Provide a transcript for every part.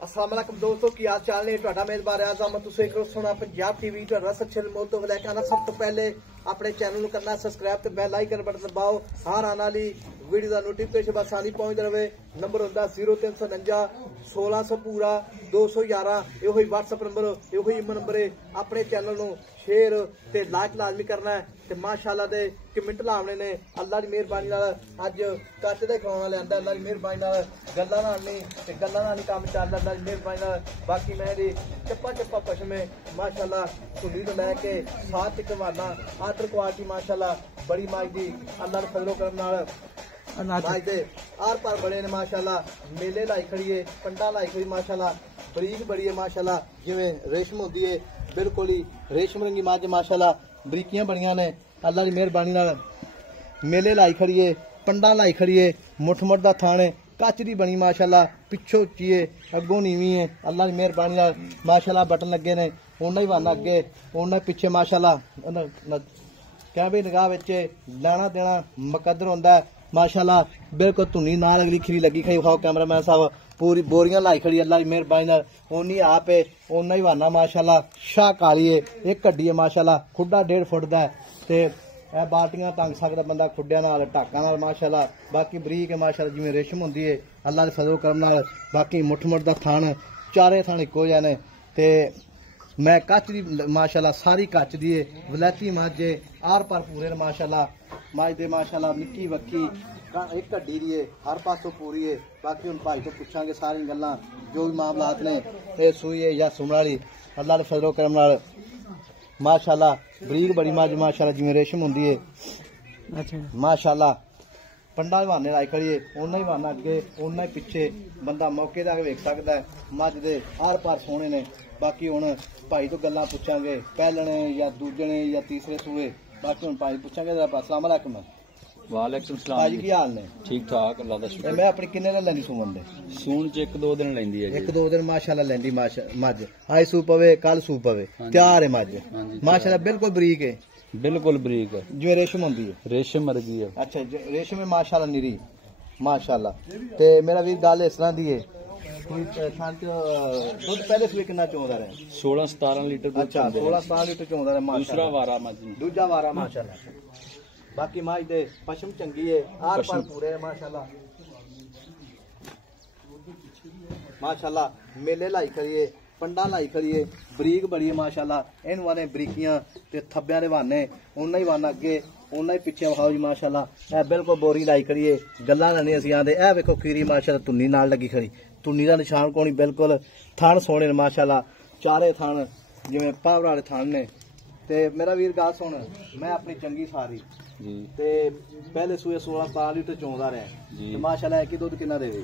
अस्सलाम वालेकुम दोस्तों की हाल चाल ने ਤੁਹਾਡਾ ਮੇਜ਼ਬਾਨ ਆਜ਼ਮ ਤੁਸੀਂ ਦੇਖ ਰਹੇ ਹੋ ਸੋਨਾ ਪੰਜਾਬ ਟੀਵੀ ਤੁਹਾਡਾ ਸੱਚੇ ਮੋਲ ਤੋਂ ਲੈ ਕੇ ਆਣਾ ਸਭ ਤੋਂ ਪਹਿਲੇ ਆਪਣੇ ਚੈਨਲ ਨੂੰ ਕਰਨਾ ਸਬਸਕ੍ਰਾਈਬ ਤੇ ਬੈਲ ਆਈਕਨ ਬਟਨ ਦਬਾਓ ਹਰ ਆਉਣ ਵਾਲੀ ਵੀਡੀਓ ਦਾ ਨੋਟੀਫਿਕੇਸ਼ਨ ਆਸਾਨੀ ਪਹੁੰਚ ਰਹੇ ਨੰਬਰ ਹੁੰਦਾ 0349 1600 ਪੂਰਾ 211 ਇਹੋ ਹੀ WhatsApp ਨੰਬਰ ਇਹੋ ਹੀ ਨੰਬਰ ਹੈ ਆਪਣੇ ਚੈਨਲ ਨੂੰ शेयर ते लाइक लाजमी करना है ते माशाअल्लाह दे कमेंट लावने ने अल्लाह दी मेहरबानी नाल अज कच दे खवाना लेंदा अल्लाह दी मेहरबानी नाल गल्लां नाल नहीं ते गल्लां नाल ही काम चलदा अल्लाह दी मेहरबानी नाल बाकी मैं दी चप्पा चप्पा पशमे माशाअल्लाह धुली तो लैके साथ तक वाला आदर क्वालिटी माशाअल्लाह बड़ी माज दी अल्लाह दे फजलो करम नाल माज दे आर पार बड़े ने माशाअल्लाह मेले लाई खड़ी है पंडा लाई खड़ी माशाअल्लाह बरीक बड़ी है माशाअल्लाह जिवें रेशम होंदी है बिल्कुल ही रेशम रंगी मझ माशाअल्लाह बरीकियां बड़ियां ने अल्लाह की मेहरबानी नाल मेले लाई खड़ी है पंडा लाई खड़ी है मुठ मुठ दा थाने कच दी बनी माशाअल्लाह पिछों उच्ची है अगों नीवी है अल्लाह की मेहरबानी नाल माशाअल्लाह बटन लगे ने उन्ना ही वाना अगे उन्ना पिछे माशाअल्लाह क्या भी निगाह विच लेना देना मुकद्दर होंदा है माशाअल्लाह बिल्कुल धुनी नाल अगली खीरी लगी खई खाओ कैमरामैन साहब पूरी बोरियां लाई खड़ी अल्लाह की मेहरबानी नाल ओनी आप है ओना ही वाना माशाअल्लाह शाह काली है एक कड्डी है माशाअल्लाह खुड्डा 1.5 फुट दा है ते ए बाल्टियां तंग सकदा बंदा खुड्डियां नाल ढाकां नाल माशाअल्लाह बाकी बरीक है माशाअल्लाह जिवें रेशम हुंदी है अल्लाह दे फजल करम नाल बाकी मुठ मुठ दा थान चारे थान इक्को जिहे ने ते मैं कच दी माशाअल्लाह सारी कच दी है वलैती मझ है आर पार पूरे माशाअल्लाह मझ दे माशाअल्लाह निक्की वक्की एक कड्डी दी है हर पासों पूरी है बाकी हुण भाई तो पुछांगे सारी गल्लां जो भी मामलात ने ये सूई है या सुमराली अल्लाह दे फजलो करम नाल माशाअल्लाह बरीक बड़ी मझ माशाअल्लाह जिवें रेशम हुंदी है अच्छा माशाअल्लाह पंडा बहाने लाई खड़ी है उन्ना ही बहाना अगे उन्ना ही पिछे बंदा मौके दा वेख सकदा है मझ दे आर पार सोहणे ने बाकी हुण भाई तो गल्लां पुछांगे पहलणे या दूजणे या तीसरे सूए बाकी हुण भाई पुछांगे अस्सलाम वालेकुम वालेकुम सलाम भाजी की हाल ने ठीक ठाक अल्लाह दा शुक्र मैं अपनी किन्ने ने लैंदी सुमन दे सून च 1-2 दिन लैंदी है जी 1-2 दिन माशाअल्लाह लैंदी मझ आई सूप पवे कल सूप पवे तैयार है मझ माशाअल्लाह बिल्कुल बरीक है बिल्कुल बरीक है जो रेशम होंदी है रेशम वर्गी है अच्छा रेशम है माशाअल्लाह निरी माशाअल्लाह ते मेरा वीर गल इस तरह दी है दुध पहले सुबह कितना चौंदा रहे 16-17 लीटर अच्छा 16-17 लीटर चौंदा रहे दूसरा वारा मझ दूजा वारा माशाअल्लाह बाकी माज दे पशम चंगी है आर पार पूरे माशाअल्लाह माशाअल्लाह मेले लाई खड़ी है पंडा लाई खड़ी है बरीक बड़ी है माशाअल्लाह इन वाले बरीकियां ते थब्बियां दे वाने उन्ना ही वाना अगे उन्ना ही पिछे खाओ जी माशाअल्लाह ए बिल्कुल बोरी लाई खड़ी है गल्लां नहीं असीं आंदे ए वेखो खीरी माशाअल्लाह धुन्नी नाल लगी खड़ी धुन्नी दा निशान कोनी बिल्कुल थान सोहणे ने माशाअल्लाह चारे थान जिवें पावर वाले थान ने ते मेरा वीर गल सुन मैं अपनी चंगी सारी जी ते पहले सूए 16-17 लीटर चौंदा रहा जी माशाअल्लाह की दूध कितना देगी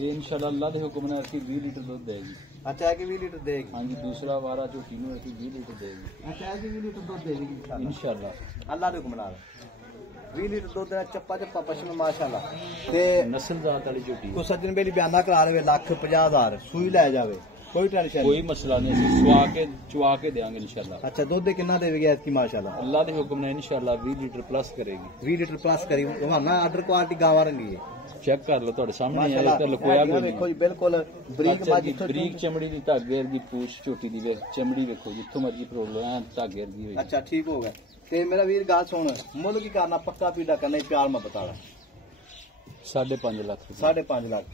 ये इंशाल्लाह अल्लाह दे हुक्म नाल 20 लीटर दूध देगी अच्छा है कि 20 लीटर देगी हां जी दूसरा वारा झोटी नु 20 लीटर देगी अच्छा है कि 20 लीटर दूध देगी इंशाल्लाह अल्लाह दे हुक्म नाल 20 लीटर दूध दा चप्पा चप्पा पशम माशाअल्लाह ते नस्ल जात वाली झोटी को सज्जन बेली बयाना करा रहे 1,50,000 सूई लै जावे कोई टेंशन कोई मसला नहीं असि चुआ के देंगे इंशाल्लाह अच्छा दूध कितना देगी इसकी माशाअल्लाह अल्लाह के हुक्म ने इंशाल्लाह 20 लीटर प्लस करेगी 20 लीटर प्लस करेगी वहाना आर्डर क्वालिटी गावा रंगी है चेक कर लो ਤੁਹਾਡੇ ਸਾਹਮਣੇ ਹੈ ਤੇ ਲਕੋਇਆ ਕੋਈ ਦੇਖੋ ਜੀ ਬਿਲਕੁਲ ਬਰੀਕ ਮਾਜੀ ਬਰੀਕ ਚਮੜੀ ਦੀ ਧਾਗੇ ਵਰਗੀ ਪੂਛ ਝੋਟੀ ਦੀ ਵੇ ਚਮੜੀ ਵੇਖੋ ਜਿੱਥੋਂ ਮਰਜੀ ਪ੍ਰੋਲ ਲੋ ਐ ਧਾਗੇ ਵਰਗੀ ਹੋਈ ਅੱਛਾ ਠੀਕ ਹੋ ਗਿਆ ਤੇ ਮੇਰਾ ਵੀਰ ਗੱਲ ਸੁਣ ਮੁੱਲ ਕੀ ਕਰਨਾ ਪੱਕਾ ਪੀੜਾ ਕਰਨਾ ਪਿਆਰ ਮੈਂ ਬਤਾ ਲਾ 5.5 ਲੱਖ 5.5 ਲੱਖ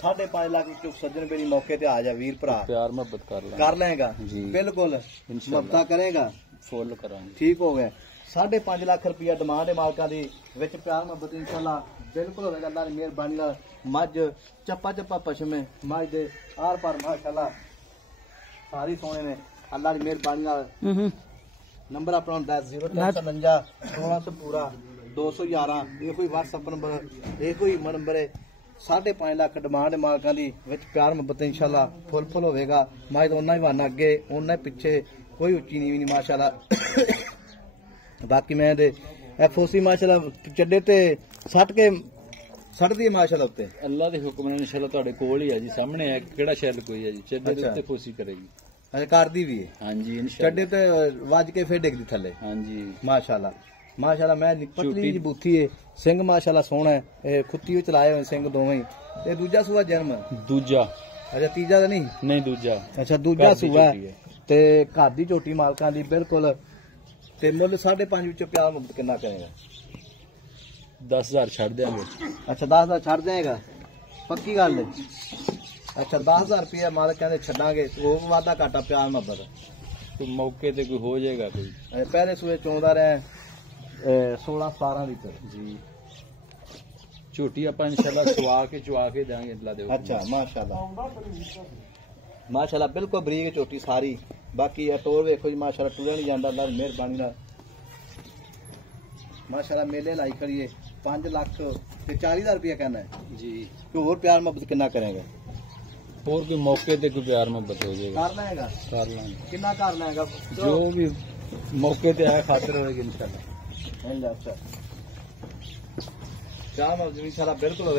5.5 ਲੱਖ ਵਿੱਚ ਸੱਜਣ ਮੇਰੀ ਮੌਕੇ ਤੇ ਆ ਜਾ ਵੀਰ ਭਰਾ ਪਿਆਰ ਮੁਹੱਬਤ ਕਰ ਲੈਗਾ ਬਿਲकुल ਮੁਹੱਬਤ ਕਰੇਗਾ ਫੁੱਲ ਕਰਾਂਗੇ ਠੀਕ ਹੋ ਗਿਆ 5.5 ਲੱਖ ਰੁਪਇਆ ਡਿਮਾਂਡ ਹੈ ਮਾਲਕਾਂ ਦੀ ਵਿੱਚ ਪਿਆਰ ਮੁਹੱਬਤ ਇਨਸ਼ਾਅੱਲਾ बिल्कुल होगा अल्लाह की मेहरबानी नाल मझ चप्पा चप्पा पशमे मझ दे आर पार माशाअल्लाह सारी सोने ने अल्लाह की मेहरबानी नाल नंबर अपना हुंदा 0349 1600 पूरा 211 ये कोई WhatsApp नंबर ये कोई नंबर है 5.5 लाख डिमांड मालकां दी विच प्यार मुहब्बत इंशाअल्लाह फुल होवेगा मझ तो उन्ना ही वाना अगे उन्ना ही पिछे कोई उच्ची नीवी नहीं माशाअल्लाह बाकी मैं दे एफओसी माशाअल्लाह चड्डे ते सटदी माशाअल्लाह उत्ते अल्लाह दे हुक्म नाल इंशाअल्लाह तुहाडे कोल ही है जी सामने है केड़ा शैल कोई है जी चड्डे दे उत्ते फोसी करेगी अच्छा करदी भी है हां जी इंशाअल्लाह चड्डे ते वज के फिर डिगदी थल्ले हां जी माशाअल्लाह मैं पतली जी बूथी है सिंह माशाअल्लाह सोहना है खुत्ती विच लाए हुए सिंह दोवें ते दूजा सूआ जन्म दूजा ਅੱਛਾ ਤੀਜਾ ਤਾਂ ਨਹੀਂ? ਨਹੀਂ ਦੂਜਾ। ਅੱਛਾ ਦੂਜਾ ਘਰ ਦੀ ਸੂਆ ਝੋਟੀ ਹੈ। ਤੇ ਘਰ ਦੀ ਝੋਟੀ ਮਾਲਕਾਂ ਦੀ ਬਿਲਕੁਲ। ਤੇ ਮੁੱਲ 5.5 ਵਿੱਚੋਂ ਪਿਆਰ ਮੁਹੱਬਤ ਕਿੰਨਾ ਕਰੇਗਾ? 10,000 ਛੱਡ ਦਿਆਂਗੇ। ਅੱਛਾ 10,000 ਛੱਡ ਦੇਗਾ, ਪੱਕੀ ਗੱਲ ਹੈ। ਅੱਛਾ 10,000 ਰੁਪਇਆ ਮਾਲਕ ਕਹਿੰਦੇ ਛੱਡਾਂਗੇ, ਉਹ ਵਾਧਾ ਘਾਟਾ ਪਿਆਰ ਮੁਹੱਬਤ ਕੋਈ ਮੌਕੇ ਤੇ ਕੋਈ ਹੋ ਜਾਏਗਾ ਕੋਈ। ਪਹਿਲੇ ਸੂਏ ਚੋਂਦਾ ਰਿਹਾ 16-17 ਲੀਟਰ ਜੀ। ਝੋਟੀ ਆਪਾਂ ਇਨਸ਼ਾਅੱਲਾ ਸਵਾ ਕੇ ਚਵਾ ਕੇ ਦਾਂਗੇ ਅੱਲਾ ਦੇ। ਅੱਛਾ ਮਾਸ਼ਾਅੱਲਾ ਮਾਸ਼ਾਅੱਲਾ ਬਿਲਕੁਲ ਬਰੀਕ ਝੋਟੀ ਸਾਰੀ। ਬਾਕੀ ਇਹ ਟੋਰ ਵੇਖੋ ਜੀ ਮਾਸ਼ਾਅੱਲਾ, ਟੁਰਿਆ ਨਹੀਂ ਜਾਂਦਾ, ਅੱਲਾ ਦੀ ਮਿਹਰਬਾਨੀ ਨਾਲ ਮਾਸ਼ਾਅੱਲਾ। ਮੇਲੇ ਲਾਈ ਕਰੀਏ 5 ਲੱਖ ਤੇ 40,000 ਰੁਪਇਆ ਕਹਿੰਦਾ ਹੈ ਜੀ। ਕਿ ਹੋਰ ਪਿਆਰ ਮੁਹੱਬਤ ਕਿੰਨਾ ਕਰੇਗਾ? ਹੋਰ ਕੋਈ ਮੌਕੇ ਤੇ ਕੋਈ ਪਿਆਰ ਮੁਹੱਬਤ ਹੋ ਜਾਏਗਾ ਕਰਨਾ ਹੈਗਾ, ਕਰ ਲਾਂਗੇ। ਕਿੰਨਾ ਕਰਨਾ ਹੈਗਾ? ਜੋ ਵੀ ਮੌਕੇ ਤੇ ਆਇਆ ਖਾਤਰ ਹੋਏਗੀ ਇਨਸ਼ਾਅੱਲਾ। ਅੱਛਾ ਪਿਆਰ ਮੁਹੱਬਤ ਇਨਸ਼ਾਅੱਲਾ ਬਿਲਕੁਲ ਹੋਵੇ।